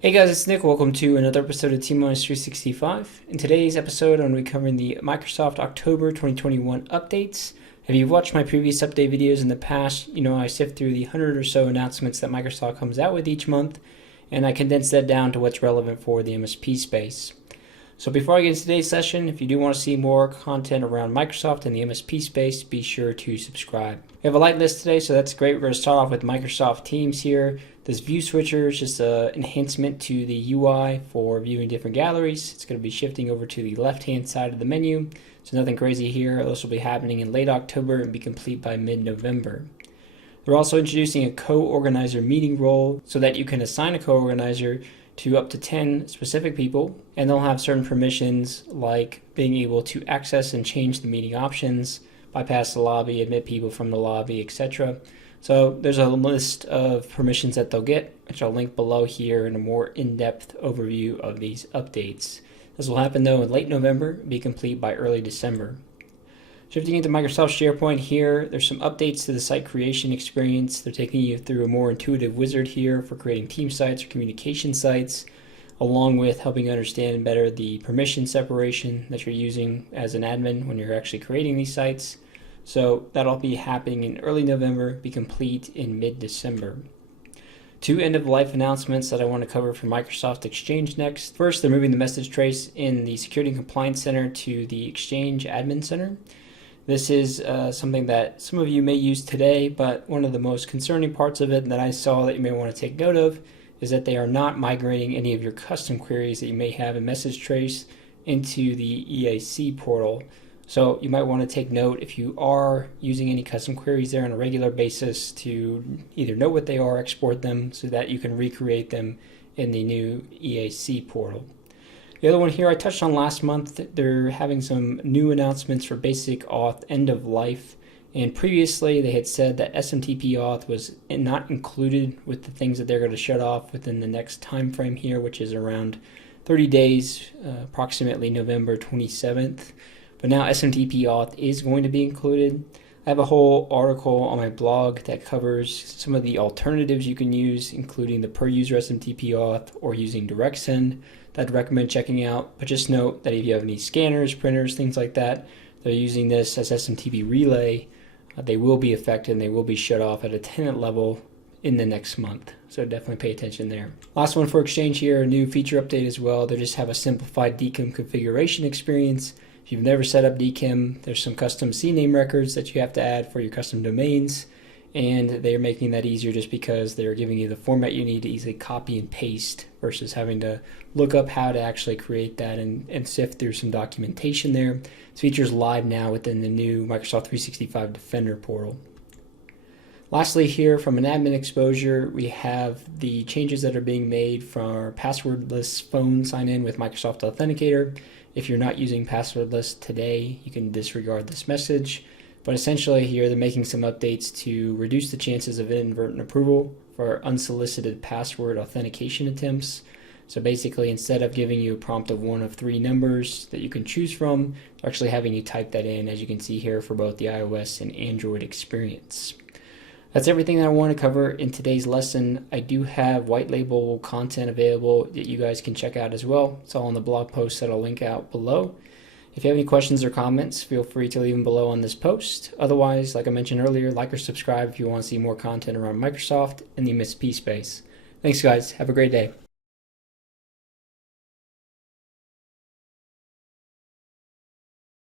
Hey guys, it's Nick. Welcome to another episode of T-Minus 365. In today's episode, I'm going to be covering the Microsoft October 2021 updates. If you've watched my previous update videos in the past, you know I sift through the 100 or so announcements that Microsoft comes out with each month, and I condense that down to what's relevant for the MSP space. So before I get into today's session, if you do want to see more content around Microsoft and the MSP space, be sure to subscribe. We have a light list today, so that's great. We're going to start off with Microsoft Teams here. This view switcher is just an enhancement to the UI for viewing different galleries. It's going to be shifting over to the left-hand side of the menu. So nothing crazy here. This will be happening in late October and be complete by mid-November. They're also introducing a co-organizer meeting role so that you can assign a co-organizer to up to 10 specific people, and they'll have certain permissions like being able to access and change the meeting options, bypass the lobby, admit people from the lobby, etc. So there's a list of permissions that they'll get, which I'll link below here in a more in-depth overview of these updates. This will happen though in late November, be complete by early December. Shifting into Microsoft SharePoint here, there's some updates to the site creation experience. They're taking you through a more intuitive wizard here for creating team sites or communication sites, along with helping you understand better the permission separation that you're using as an admin when you're actually creating these sites. So that'll be happening in early November, be complete in mid-December. Two end-of-life announcements that I want to cover for Microsoft Exchange next. First, they're moving the message trace in the Security and Compliance Center to the Exchange Admin Center. This is something that some of you may use today, but one of the most concerning parts of it that I saw that you may want to take note of is that they are not migrating any of your custom queries that you may have in message trace into the EAC portal. So you might want to take note if you are using any custom queries there on a regular basis to either know what they are, export them so that you can recreate them in the new EAC portal. The other one here I touched on last month. They're having some new announcements for basic auth end of life. And previously they had said that SMTP auth was not included with the things that they're going to shut off within the next time frame here, which is around 30 days, approximately November 27th. But now SMTP auth is going to be included. I have a whole article on my blog that covers some of the alternatives you can use, including the per user SMTP auth or using direct send. That I'd recommend checking out. But just note that if you have any scanners, printers, things like that, they're using this as SMTP relay. They will be affected and they will be shut off at a tenant level in the next month. So definitely pay attention there. Last one for Exchange here, a new feature update as well. They just have a simplified DKIM configuration experience. If you've never set up DKIM, there's some custom CNAME records that you have to add for your custom domains, and they're making that easier just because they're giving you the format you need to easily copy and paste versus having to look up how to actually create that and sift through some documentation there. This feature is live now within the new Microsoft 365 Defender portal. Lastly here, from an admin exposure, we have the changes that are being made for our passwordless phone sign-in with Microsoft Authenticator. If you're not using passwordless today, you can disregard this message. But essentially here, they're making some updates to reduce the chances of inadvertent approval for unsolicited password authentication attempts. So basically, instead of giving you a prompt of one of three numbers that you can choose from, they're actually having you type that in, as you can see here, for both the iOS and Android experience. That's everything that I want to cover in today's lesson. I do have white label content available that you guys can check out as well. It's all on the blog post that I'll link out below. If you have any questions or comments, feel free to leave them below on this post. Otherwise, like I mentioned earlier, like or subscribe if you want to see more content around Microsoft and the MSP space. Thanks guys. Have a great day.